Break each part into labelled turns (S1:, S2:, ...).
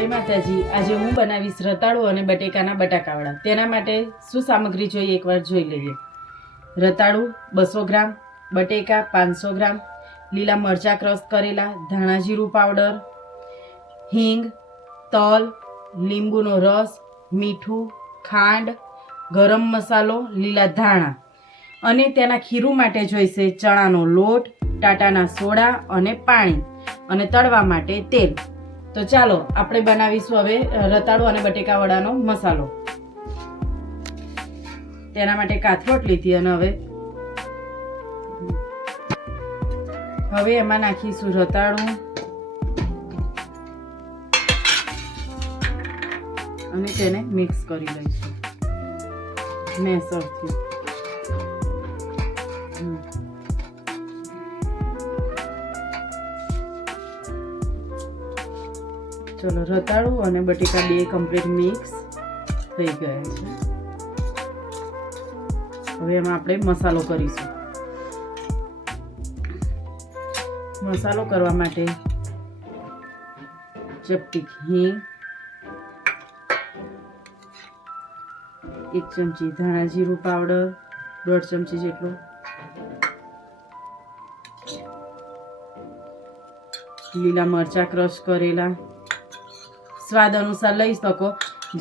S1: જય માતાજી. આજે હું બનાવીશ રતાળુ અને બટેકાના બટાકાવાળા. તેના માટે શું સામગ્રી જોઈએ એકવાર જોઈ લઈએ. રતાળુ બસો ગ્રામ, બટેકા પાંચસો ગ્રામ, લીલા મરચાં ક્રશ કરેલા, ધાણા જીરું પાવડર, હિંગ, તલ, લીંબુનો રસ, મીઠું, ખાંડ, ગરમ મસાલો, લીલા ધાણા. અને તેના ખીરું માટે જોઈશે ચણાનો લોટ, ટાટાના સોડા અને પાણી. અને તળવા માટે તેલ. તો ચાલો, આપણે બનાવીશું હવે રતાળુ અને બટેકા વડાનો મસાલો. તેના માટે કાથરોટ લીધી અને હવે હવે એમાં નાખીશું રતાળું. અને તેને મિક્સ કરી લઈશું. મેસરથી. ચલો રતાળું અને બટેકા બે કમ્પ્લીટ મિક્સ થઈ ગયા છે. હવે એમાં આપણે મસાલો કરીશું. મસાલો કરવા માટે ચપટી હિંગ એક ચમચી ધાણા જીરું પાવડર, દોઢ ચમચી જેટલો લીલા મરચા ક્રશ કરેલા સ્વાદ અનુસાર લઈ શકો.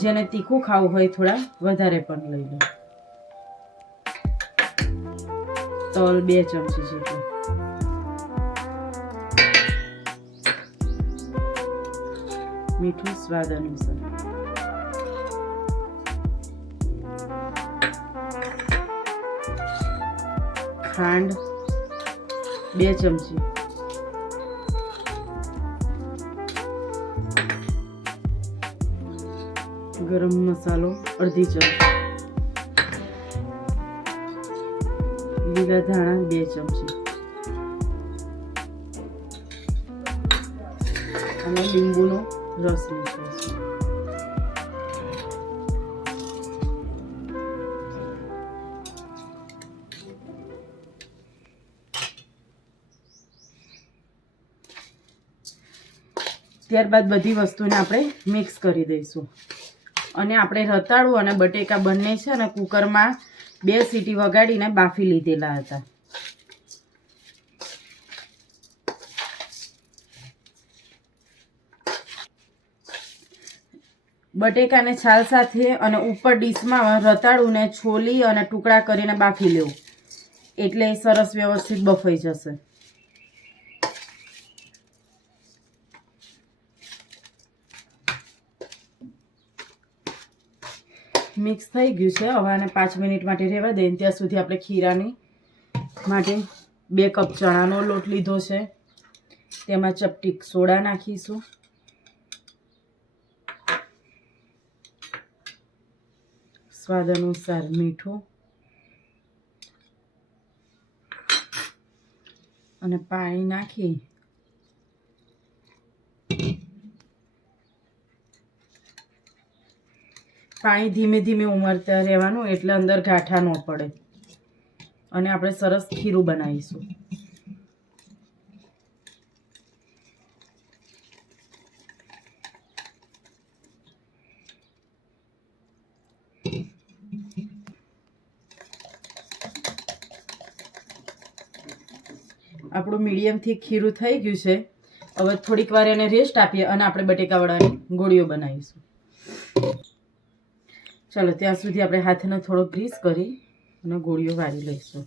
S1: જેને તીખું ખાવું હોય થોડા વધારે પણ લઈ લો. તલ બે ચમચી જેટલું. મીઠું સ્વાદ અનુસાર. ખાંડ બે ચમચી. ગરમ મસાલો અડધી ચમચી. લીલા ધાણા બે ચમચી. અને લીંબુનો રસ નાખીશું. ત્યારબાદ બધી વસ્તુને આપણે મિક્સ કરી દઈશું. અને આપણે રતાળું અને બટેકા બંને છે ને કુકરમાં બે સીટી વગાડીને બાફી લીધેલા હતા. બટેકાને છાલ સાથે અને ઉપર ડીશમાં રતાળુંને છોલી અને ટુકડા કરીને બાફી લેવું. એટલે સરસ વ્યવસ્થિત બફાઈ જશે. મિક્સ થઈ ગયું છે. હવે આને પાંચ મિનિટ માટે રહેવા દઈએ ત્યાં સુધી આપણે ખીરાની માટે બે કપ ચણાનો લોટ લીધો છે. તેમાં ચપટી સોડા નાખીશું. સ્વાદ અનુસાર મીઠું. અને પાણી નાખી પાણી ધીમે ધીમે ઉમરતા રહેવાનું એટલે અંદર ગાંઠા ન પડે. અને આપણે સરસ ખીરું બનાવીશું. આપણું મીડિયમથી ખીરું થઈ ગયું છે. હવે થોડીક વાર એને રેસ્ટ આપીએ અને આપણે બટેકાવાળાની ગોળીઓ બનાવીશું. ચાલો, ત્યાં સુધી આપણે હાથને થોડો ગ્રીસ કરી અને ગોળીઓ વાળી લઈશું.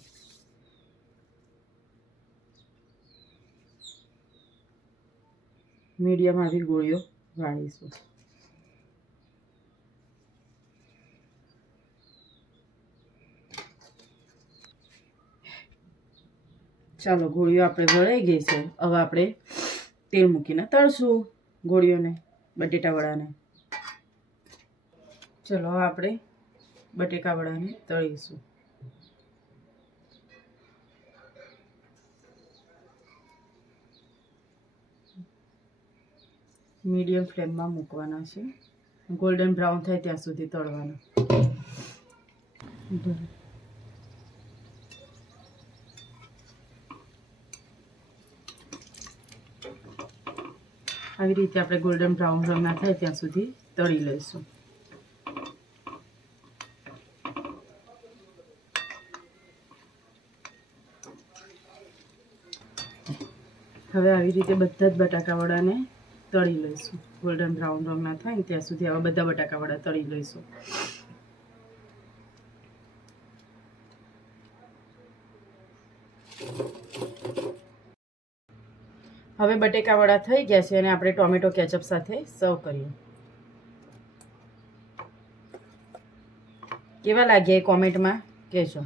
S1: મીડિયમ આવી ગોળીઓ વાળીશું. ચાલો, ગોળીઓ આપણે વળાઈ ગઈ છે. હવે આપણે તેલ મૂકીને તળશું ગોળીઓને બટેટા વડાને ચલો આપણે બટેકા વડાને તળીશું. મીડિયમ ફ્લેમમાં મૂકવાના છે. ગોલ્ડન બ્રાઉન થાય ત્યાં સુધી તળવાના. આવી રીતે આપણે ગોલ્ડન બ્રાઉન રંગના થાય ત્યાં સુધી તળી લઈશું. હવે આવી રીતે બધા જ બટાકાવડાને તળી લઈશું. ગોલ્ડન બ્રાઉન રંગના થાય ને ત્યાં સુધી આવા બધા બટાકાવડા તળી લઈશું. હવે બટેકાવડા થઈ ગયા છે અને આપણે ટોમેટો કેચઅપ સાથે સર્વ કરીએ કેવા લાગ્યા એ કોમેન્ટમાં કહેજો.